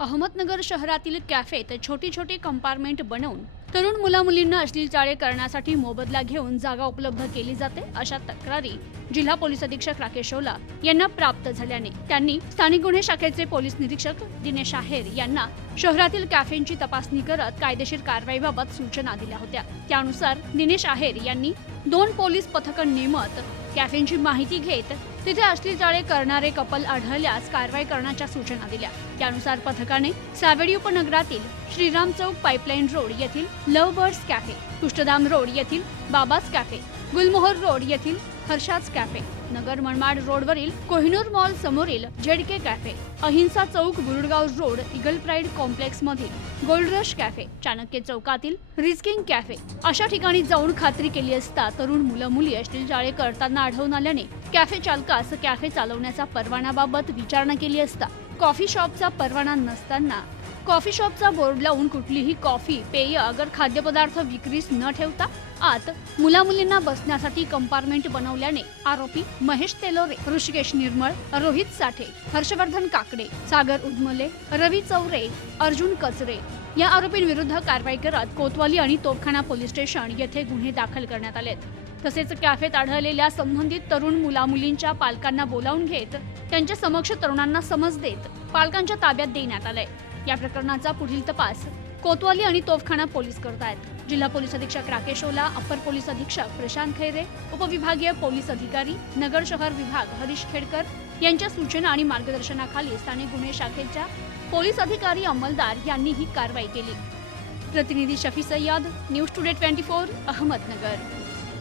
अहमदनगर शहरातील कॅफेत छोटी छोटी कंपार्टमेंट बनवून तरुण मुला मुलींना अश्लील चाळे करण्यासाठी मोबदला घेऊन जागा उपलब्ध केली जाते अशा तक्रारी जिल्हा पोलीस अधीक्षक राकेश ओला यांना प्राप्त झाल्याने त्यांनी स्थानिक गुन्हे शाखेचे पोलीस निरीक्षक दिनेश आहेर यांना शहरातील कॅफेंची तपासणी करत कायदेशीर कारवाईबाबत सूचना दिल्या होत्या. त्यानुसार दिनेश आहेर यांनी दोन पोलीस पथकं नेमत कॅफेंची माहिती घेत तिथे अश्लील जाळे करणारे कपल आढळल्यास कारवाई करण्याच्या सूचना दिल्या. त्यानुसार पथकाने सावेडी उपनगरातील श्रीराम चौक पाईपलाईन रोड येथील love birds cafe Kushthadham road येथील बाबाज कॅफे गुलमोहर रोड येथील हर्षाज कॅफे नगर मनमाड रोडवरील कोहिनूर मॉल समोरील जेडके cafe Ahimsa Chowk Gurudgaon road eagle pride complex मधील गोल्ड रश कॅफे चाणक्य चौकातील रिस्किंग कॅफे. अशा ठिकाणी जाऊन खात्री केली असता तरुण मुलं मुली अश्लील जाळे करताना आढळून आल्याने कॅफे चालकास कॅफे चालवण्याचा परवानाबाबत विचारणा केली असता कॉफी शॉपचा परवाना नसताना कॉफी शॉपचा बोर्ड लावून कुठलीही कॉफी पेय अगर खाद्यपदार्थ विक्रीस न ठेवता आत मुलामुलींना बसण्यासाठी कंपार्टमेंट बनवल्याने आरोपी महेश तेलोरे ऋषिकेश निर्मळ रोहित साठे हर्षवर्धन काकडे सागर उदमले रवी चौरे अर्जुन कचरे या आरोपींविरुद्ध कारवाई करत कोतवाली आणि तोफखाना पोलीस स्टेशन येथे गुन्हे दाखल करण्यात आलेत. तसेच कॅफेत आढळलेल्या संबंधित तरुण मुलामुलींच्या पालकांना बोलावून घेत त्यांच्या समक्ष तरुणांना समज देत पालकांच्या ताब्यात देण्यात आलंय. या प्रकरणाचा पुढील तपास कोतवाली आणि तोफखाना पोलीस करत आहेत. जिल्हा पोलीस अधीक्षक राकेश ओला अप्पर पोलीस अधीक्षक प्रशांत खैरे उपविभागीय पोलीस अधिकारी नगर शहर विभाग हरीश खेडकर यांच्या सूचना आणि मार्गदर्शनाखाली स्थानिक गुन्हे शाखेच्या पोलीस अधिकारी अंमलदार यांनी ही कारवाई केली. प्रतिनिधी Shafi Sayyad news today twenty four Ahmednagar.